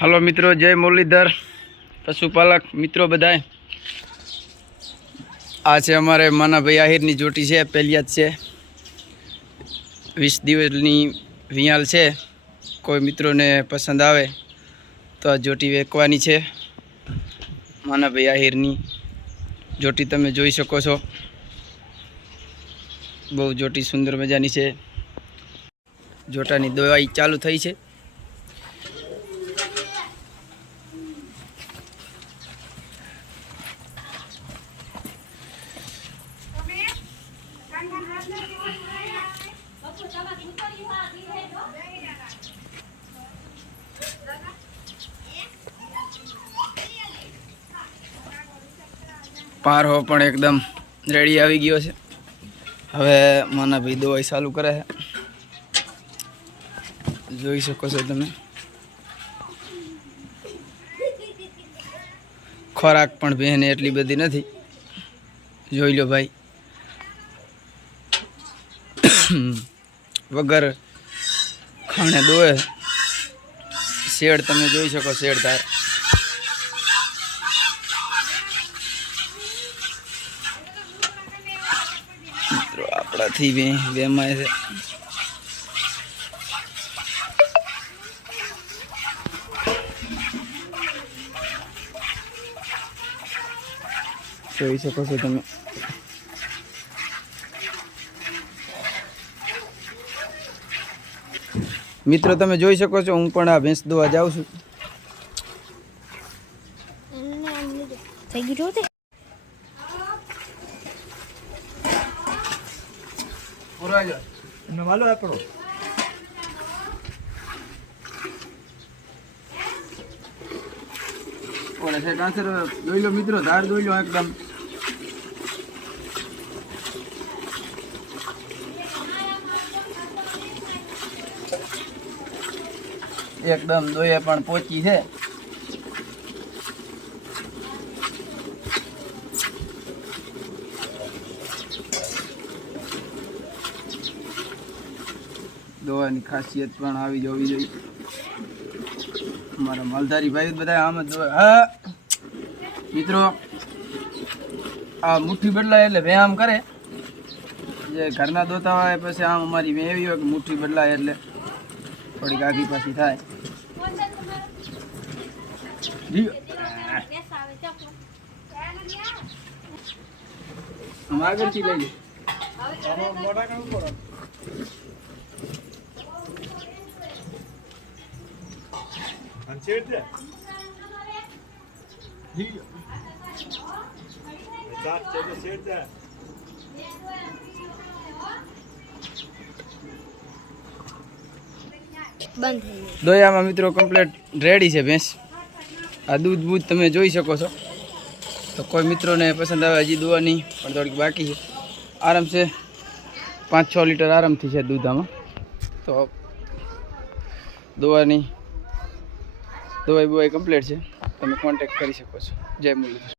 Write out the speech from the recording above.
હાલો મિત્રો, જય મુરલીધર, પશુપાલક મિત્રો બધાય. આ છે અમારે માનાભાઈ આહિરની જોટી છે પહેલી જ છે. વીસ દિવસની વિયાલ છે, કોઈ મિત્રોને પસંદ આવે તો આ જોટી વેકવાની છે. માનાભાઈ આહિરની જોટી તમે જોઈ શકો છો. બહુ જોટી સુંદર મજાની છે. જોટાની દવાઈ ચાલુ થઈ છે. પારહો પણ એકદમ રેડી આવી ગયો છે. હવે માના ભાઈ દવાઈ ચાલુ કરે છે. જોઈ શકો છો તમે. ખોરાક પણ બહેને એટલી બધી નથી. જોઈ લો ભાઈ. વગર ખાણે દોએ. શેડ તમે જોઈ શકો, શેડ ધાર. આપણાથી બે, બેમાં છે. જોઈ શકો છો તમે. મિત્રો, તમે જોઈ શકો છો, હું પણ આ ભેંસ દોવા જાઉં છું. મિત્રો, ધાર દોઈ લો એકદમ. એકદમ દોયે પણ પોચી છે. દોવાની ખાસિયત પણ આવી જવી જોઈએ. અમારા માલધારી ભાઈ બધા આમ જ દોવા હા. મિત્રો, આ મુઠ્ઠી બદલાય એટલે વ્યાયામ કરે. જે ઘરના દોતા હોય પછી આમ અમારી મેં એવી હોય કે મુઠ્ઠી બદલાય એટલે. થોડીક આગી પાછી થાય. આગળથી લઈ લે. મોટા કામ કરો અને શેઠ છે સાત છે તો શેઠ છે દોયામાં મિત્રો કમ્પ્લીટ રેડી છે ભેંસ. આ દૂધ બૂધ તમે જોઈ શકો છો. તો કોઈ મિત્રોને પસંદ આવે હજી દોવાની, પણ થોડીક બાકી છે. આરામ છે. પાંચ છ લીટર આરામથી છે દૂધ આમાં. તો દોવાની, દવાઈ બવાઈ કમ્પ્લીટ છે. તમે કોન્ટેક્ટ કરી શકો છો. જય મુરલીધર.